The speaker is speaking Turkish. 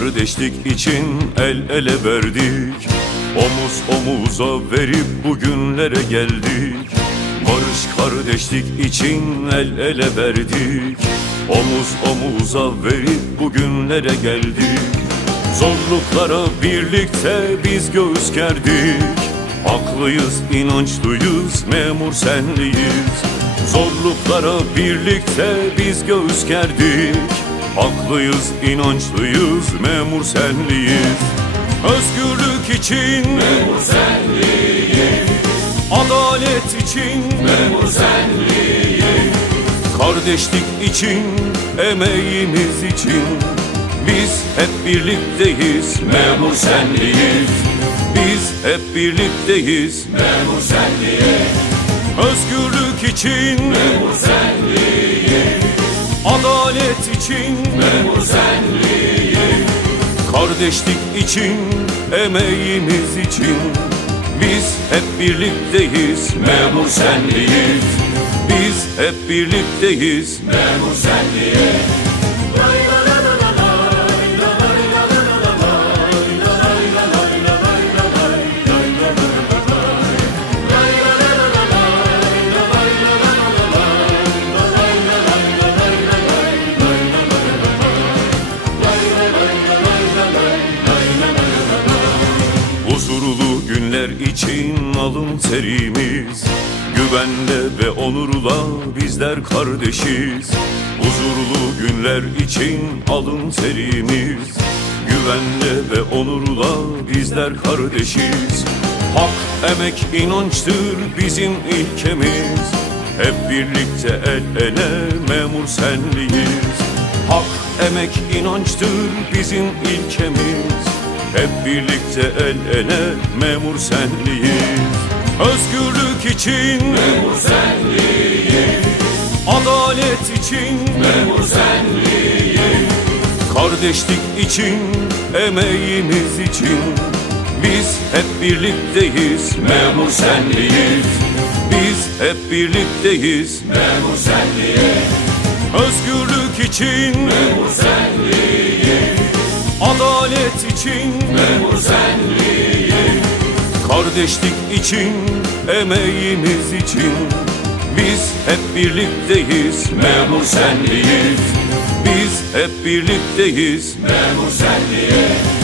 kardeşlik için el ele verdik. Omuz omuza verip bugünlere geldik. Barış kardeşlik için el ele verdik. Omuz omuza verip bugünlere geldik. Zorluklara birlikte biz göğüs gerdik. Haklıyız, inançlıyız, memur senliyiz. Zorluklara birlikte biz göğüs gerdik Haklıyız, inançlıyız, memur senliyiz. Özgürlük için memur senliyiz. Adalet için memur senliyiz. Kardeşlik için, emeğimiz için. Biz hep birlikteyiz, memur senliyiz. Biz hep birlikteyiz, memur senliyiz. Özgürlük için, memur senliyiz Adalet için, memur senliyiz Kardeşlik için, emeğimiz için. Biz hep birlikteyiz, memur senliyiz. Biz hep birlikteyiz, memur senliyiz için alın terimiz Güvenle ve onurla bizler kardeşiz. Huzurlu günler için alın terimiz Güvenle ve onurla bizler kardeşiz. Hak, emek, inançtır bizim ilkemiz. Hep birlikte el ele memur senliyiz. Hak, emek, inançtır bizim ilkemiz hep birlikte el ele memur senliyiz. Özgürlük için memur senliyiz. Adalet için memur senliyiz. Kardeşlik için, emeğimiz için. Biz hep birlikteyiz. Memur senliyiz. Biz hep birlikteyiz. Memur senliyiz. Özgürlük için memur senliyiz Adalet için. Memur senliyiz Kardeşlik için, emeğimiz için. Biz hep birlikteyiz, memur senliyiz. Biz hep birlikteyiz, memur senliyiz